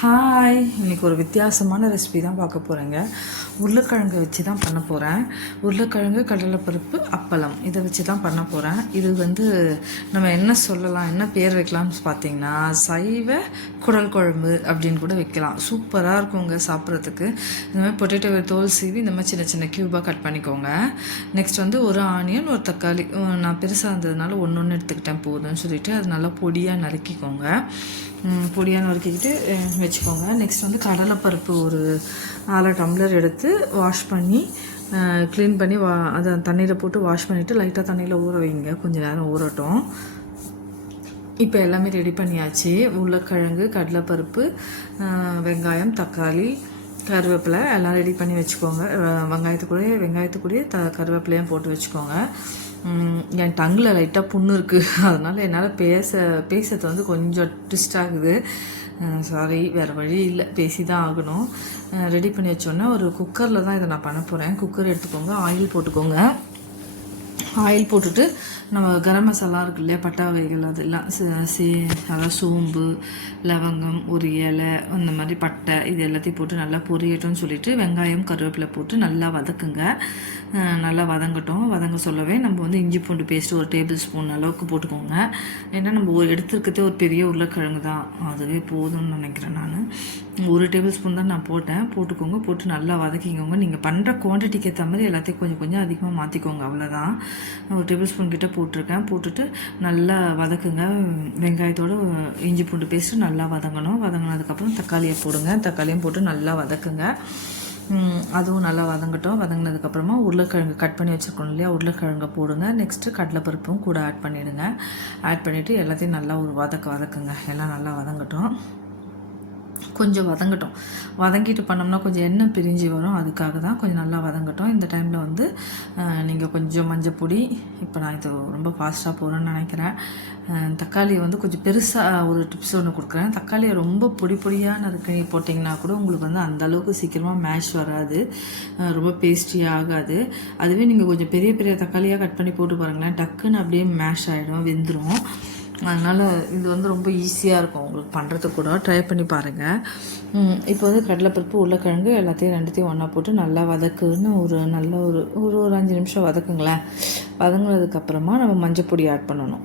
Hi இன்றைக்கி ஒரு வித்தியாசமான ரெசிபி தான் பார்க்க போகிறேங்க உருளைக்கிழங்கு வச்சு தான் பண்ண போகிறேன் உருளைக்கிழங்கு கடலைப்பருப்பு அப்பளம். இதை வச்சு தான் பண்ண போகிறேன் இது வந்து நம்ம என்ன சொல்லலாம் என்ன பேர் வைக்கலாம்னு பார்த்தீங்கன்னா சைவ குடல் குழம்பு அப்படின்னு கூட வைக்கலாம். சூப்பராக இருக்குங்க சாப்பிட்றதுக்கு. இந்த மாதிரி பொட்டேட்டோ தோல் சீவி இந்த மாதிரி சின்ன சின்ன க்யூபாக கட் பண்ணிக்கோங்க. நெக்ஸ்ட் வந்து ஒரு ஆனியன் ஒரு தக்காளி. நான் பெருசாக இருந்ததுனால ஒன்று ஒன்று எடுத்துக்கிட்டேன் போதும்னு சொல்லிட்டு அது நல்லா பொடியாக நறுக்கிக்கோங்க. பொடியாக நறுக்கிக்கிட்டு வச்சுக்கோங்க. நெக்ஸ்ட் வந்து கடலைப்பருப்பு ஒரு அரை டம்ளர் எடுத்து வாஷ் பண்ணி க்ளீன் பண்ணி வா அதை தண்ணியில் போட்டு வாஷ் பண்ணிவிட்டு லைட்டாக தண்ணியில் ஊற வைங்க. கொஞ்சம் நேரம் ஊறட்டும். இப்போ எல்லாமே ரெடி பண்ணியாச்சு. உருளைக்கிழங்கு கடலைப்பருப்பு வெங்காயம் தக்காளி கருவேப்பிலை எல்லாம் ரெடி பண்ணி வச்சுக்கோங்க. வெங்காயத்துக்குள்ளே வெங்காயத்துக்கூடயே த கருவேப்பிலையும் போட்டு வச்சுக்கோங்க. என் டங்கில் லைட்டாக புண்ணு இருக்குது அதனால் என்னால் பேச பேசுறது வந்து கொஞ்சம் ட்விஸ்ட் ஆகுது. சாரி வேறு வழி இல்லை. பேசி தான் ஆகணும் ரெடி பண்ணி வச்சோன்னே ஒரு குக்கரில் தான் இதை நான் பண்ண போகிறேன் குக்கர் எடுத்துக்கோங்க ஆயில் போட்டுக்கோங்க. ஆயில் போட்டுட்டு நம்ம கரம் மசாலா இருக்கு இல்லையா பட்டா வகைகள் அதெல்லாம் சே அதாவது சோம்பு லவங்கம் ஒரு இலை அந்த மாதிரி பட்டை இது எல்லாத்தையும் போட்டு நல்லா பொரியட்டும்னு சொல்லிட்டு வெங்காயம் கருவேப்பிலை போட்டு நல்லா வதக்குங்க. நல்லா வதங்கட்டும். வதங்க சொல்லவே நம்ம வந்து இஞ்சி பூண்டு பேஸ்ட் ஒரு டேபிள் ஸ்பூன் அளவுக்கு போட்டுக்கோங்க. ஏன்னா நம்ம ஒரு எடுத்துருக்கிறதே ஒரு பெரிய உருளைக்கிழங்கு தான். அதுவே போதும்னு நினைக்கிறேன் நான். ஒரு டேபிள் ஸ்பூன் தான் நான் போட்டேன். போட்டுக்கோங்க. போட்டு நல்லா வதக்கிக்கோங்க. நீங்கள் பண்ணுற குவான்டிட்டிக்கு ஏற்ற மாதிரி எல்லாத்தையும் கொஞ்சம் கொஞ்சம் அதிகமாக மாற்றிக்கோங்க அவ்வளோதான் ஒரு டேபிள் ஸ்பூன் கிட்டே போட்டிருக்கேன். போட்டுட்டு நல்லா வதக்குங்க. வெங்காயத்தோடு இஞ்சி பூண்டு பேஸ்ட்டு நல்லா வதங்கணும். வதங்கினதுக்கப்புறம் தக்காளியை போடுங்க. தக்காளியும் போட்டு நல்லா வதக்குங்க. அதுவும் நல்லா வதங்கட்டும். வதங்கினதுக்கப்புறமா உருளைக்கிழங்கு கட் பண்ணி வச்சுருக்கோம் இல்லையா? உருளைக்கிழங்கை போடுங்க. நெக்ஸ்ட்டு கடலைப்பருப்பும் கூட ஆட் பண்ணிவிடுங்க ஆட் பண்ணிவிட்டு எல்லாத்தையும் நல்லா ஒரு வதக்க வதக்குங்க. எல்லாம் நல்லா வதங்கட்டும். கொஞ்சம் வதங்கட்டும். வதங்கிட்டு பண்ணோம்னா கொஞ்சம் எண்ணெய் பிரிஞ்சு வரும். அதுக்காக தான் கொஞ்சம் நல்லா வதங்கட்டும். இந்த டைமில் வந்து நீங்கள் கொஞ்சம் மஞ்சப்பொடி இப்போ நான் இது ரொம்ப ஃபாஸ்ட்டாக போகிறேன்னு நினைக்கிறேன். தக்காளியை வந்து கொஞ்சம் பெருசாக ஒரு டிப்ஸ் ஒன்று கொடுக்குறேன். தக்காளியை ரொம்ப பொடி பொடியாக நறுக்கி போட்டிங்கன்னா கூட உங்களுக்கு வந்து அந்த அளவுக்கு சீக்கிரமாக மேஷ் வராது. ரொம்ப பேஸ்டியாக ஆகாது. அதுவே நீங்கள் கொஞ்சம் பெரிய பெரிய தக்காளியாக கட் பண்ணி போட்டு பாருங்களேன். டக்குன்னு அப்படியே மேஷ் ஆகிடும் வெந்துடும் அதனால் இது வந்து ரொம்ப ஈஸியாக இருக்கும். உங்களுக்கு பண்ணுறதுக்கு கூட ட்ரை பண்ணி பாருங்கள் இப்போ வந்து கடலைப்பருப்பு உருளைக்கிழங்கு எல்லாத்தையும் ரெண்டுத்தையும் ஒன்றா போட்டு நல்லா வதக்குன்னு ஒரு நல்ல ஒரு ஒரு ஒரு அஞ்சு நிமிஷம் வதக்குங்களேன். வதங்கினதுக்கப்புறமா நம்ம மஞ்சள் பொடி ஆட் பண்ணணும்.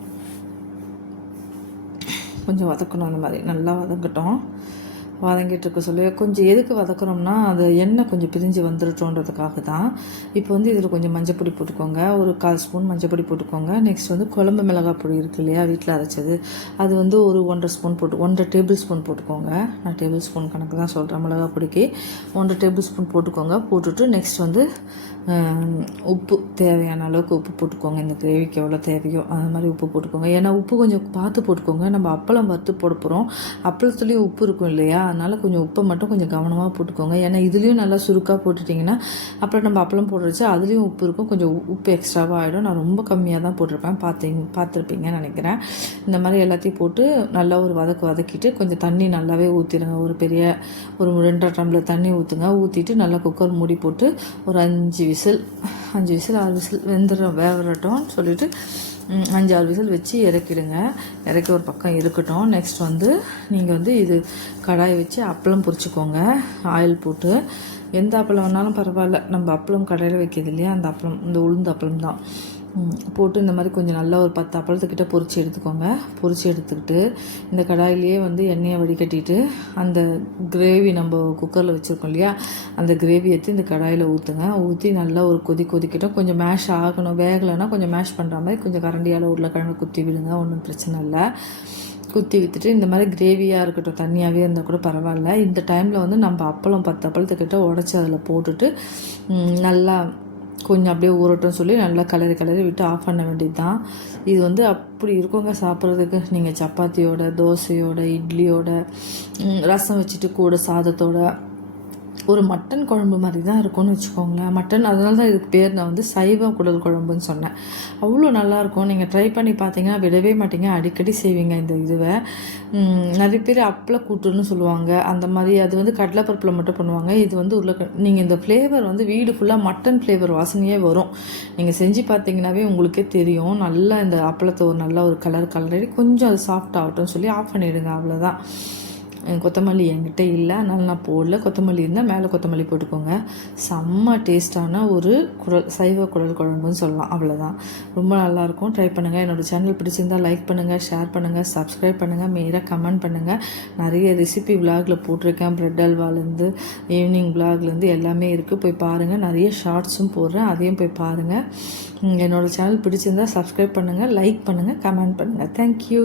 கொஞ்சம் வதக்கணும் அந்த மாதிரி. நல்லா வதங்கட்டும். வதங்கிட்டு இருக்க சொல்லி கொஞ்சம் எதுக்கு வதக்குறோம்னா அது எண்ணெய் கொஞ்சம் பிரிஞ்சு வந்துருட்டோன்றதுக்காக தான். இப்போ வந்து இதில் கொஞ்சம் மஞ்சப்பொடி போட்டுக்கோங்க. ஒரு கால் ஸ்பூன் மஞ்சப்பொடி போட்டுக்கோங்க. நெக்ஸ்ட் வந்து குழம்பு மிளகாய் பொடி இருக்கு இல்லையா வீட்டில் அரைச்சது. அது வந்து ஒரு ஒன்றரை ஸ்பூன் போட்டு ஒன்றரை டேபிள் ஸ்பூன் போட்டுக்கோங்க. நான் டேபிள் ஸ்பூன் கணக்கு தான் சொல்கிறேன் மிளகாய் பொடிக்கு. ஒன்றரை டேபிள் ஸ்பூன் போட்டுக்கோங்க. போட்டுட்டு நெக்ஸ்ட் வந்து உப்பு தேவையான அளவுக்கு உப்பு போட்டுக்கோங்க. இந்த கிரேவிக்கு எவ்வளோ தேவையோ அந்த மாதிரி உப்பு போட்டுக்கோங்க. ஏன்னா உப்பு கொஞ்சம் பார்த்து போட்டுக்கோங்க. நம்ம அப்பளம் வறுத்து போட போகிறோம் அப்பளத்துலேயும் உப்பு இருக்கும் இல்லையா? அதனால் கொஞ்சம் உப்பை மட்டும் கொஞ்சம் கவனமாக போட்டுக்கோங்க. ஏன்னா இதுலேயும் நல்லா சுருக்காக போட்டுட்டிங்கன்னா அப்புறம் நம்ம அப்பளம் போடுறச்சு அதுலேயும் உப்பு இருக்கும். கொஞ்சம் உப்பு எக்ஸ்ட்ராவாக ஆகிடும் நான் ரொம்ப கம்மியாக தான் போட்டிருப்பேன். பார்த்தீங்க பார்த்துருப்பீங்கன்னு நினைக்கிறேன். இந்த மாதிரி எல்லாத்தையும் போட்டு நல்லா ஒரு வதக்கு வதக்கிட்டு கொஞ்சம் தண்ணி நல்லாவே ஊற்றிடுங்க ஒரு பெரிய ஒரு ரெண்டரை டம்ளர் தண்ணி ஊற்றுங்க ஊற்றிட்டு நல்லா குக்கர் மூடி போட்டு ஒரு அஞ்சு விசில் அஞ்சு விசில் ஆறு விசில் வெந்துடும் வேவரட்டும்னு சொல்லிட்டு அஞ்சு ஆறு விசில் வச்சு இறக்கிடுங்க. இறக்கி ஒரு பக்கம் இருக்கட்டும். நெக்ஸ்ட் வந்து நீங்கள் வந்து இது கடாய் வச்சு அப்பளம் பொரிச்சிக்கோங்க. ஆயில் போட்டு. எந்த அப்பளம் வேணாலும் பரவாயில்ல. நம்ம அப்பளம் கடையில் வைக்கிறது இல்லையா? அந்த அப்பளம் இந்த உளுந்து அப்பளம் தான். போட்டு இந்த மாதிரி கொஞ்சம் நல்லா ஒரு பத்து அப்பளத்துக்கிட்ட பொறிச்சு எடுத்துக்கோங்க. பொறிச்சு எடுத்துக்கிட்டு இந்த கடாயிலேயே வந்து எண்ணெயை வடிகட்டிட்டு அந்த கிரேவி நம்ம குக்கரில் வச்சுருக்கோம் இல்லையா? அந்த கிரேவி எடுத்து இந்த கடாயில் ஊற்றுங்க ஊற்றி நல்லா ஒரு கொதி கொதிக்கிட்டோம். கொஞ்சம் மேஷ் ஆகணும். வேகலைன்னா கொஞ்சம் மேஷ் பண்ணுற மாதிரி கொஞ்சம் கரண்டியால் உருளைக்கிழங்கு குத்தி விடுங்க. ஒன்றும் பிரச்சனை இல்லை. குத்தி விற்றுட்டு இந்த மாதிரி கிரேவியாக இருக்கட்டும் தண்ணியாகவே இருந்தால் கூட பரவாயில்ல. இந்த டைமில் வந்து நம்ம அப்பளம் பத்து அப்பளத்துக்கிட்ட உடச்சி அதில் போட்டுட்டு நல்லா கொஞ்சம் அப்படியே ஊறட்டும் சொல்லி நல்லா கலரி கலரி விட்டு ஆஃப் பண்ண வேண்டியது தான் இது வந்து அப்படி இருக்குங்க சாப்பிட்றதுக்கு நீங்கள் சப்பாத்தியோட தோசையோட இட்லியோட ரசம் வச்சுட்டு கூட சாதத்தோட ஒரு மட்டன் குழம்பு மாதிரி தான் இருக்கும்னு வச்சுக்கோங்களேன். மட்டன் அதனால தான் இதுக்கு பேர். நான் வந்து சைவ குடல் குழம்புன்னு சொன்னேன். அவ்வளோ நல்லாயிருக்கும் நீங்கள் ட்ரை பண்ணி பார்த்தீங்கன்னா விடவே மாட்டீங்க. அடிக்கடி செய்வீங்க இந்த இதுவை. நிறைய பேர் அப்பள கூட்டுன்னு சொல்லுவாங்க. அந்த மாதிரி அது வந்து கடலைப்பருப்பில் மட்டும் பண்ணுவாங்க. இது வந்து உருளைக்கிழ நீங்கள் இந்த ஃப்ளேவர் வந்து வீடு ஃபுல்லாக மட்டன் ஃப்ளேவர் வாசனையே வரும். நீங்கள் செஞ்சு பார்த்தீங்கன்னாவே உங்களுக்கே தெரியும். நல்லா இந்த அப்பளத்தை ஒரு நல்ல ஒரு கலர் கலரி கொஞ்சம் அது சாஃப்ட் ஆகட்டும் சொல்லி ஆஃப் பண்ணிவிடுங்க அவ்வளோதான் கொத்தமல்லி என்கிட்ட இல்லை. அதனால் நான் போடல. கொத்தமல்லி இருந்தால் மேலே கொத்தமல்லி போட்டுக்கோங்க. செம்ம டேஸ்டான ஒரு குடல் சைவ குடல் குழம்புன்னு சொல்லலாம். அவ்வளோதான் ரொம்ப நல்லாயிருக்கும் ட்ரை பண்ணுங்கள் என்னோடய சேனல் பிடிச்சிருந்தா லைக் பண்ணுங்கள் ஷேர் பண்ணுங்கள் சப்ஸ்கிரைப் பண்ணுங்கள் மேலே கமெண்ட் பண்ணுங்கள் நிறைய ரெசிபி விலாகில் போட்டிருக்கேன். ப்ரெட் அல்வாலேருந்து ஈவினிங் விலாக்லேருந்து எல்லாமே இருக்குது போய் பாருங்கள் நிறைய ஷார்ட்ஸும் போடுறேன். அதையும் போய் பாருங்கள் என்னோடய சேனல் பிடிச்சிருந்தா சப்ஸ்கிரைப் பண்ணுங்கள் லைக் பண்ணுங்கள் கமெண்ட் பண்ணுங்கள் தேங்க்யூ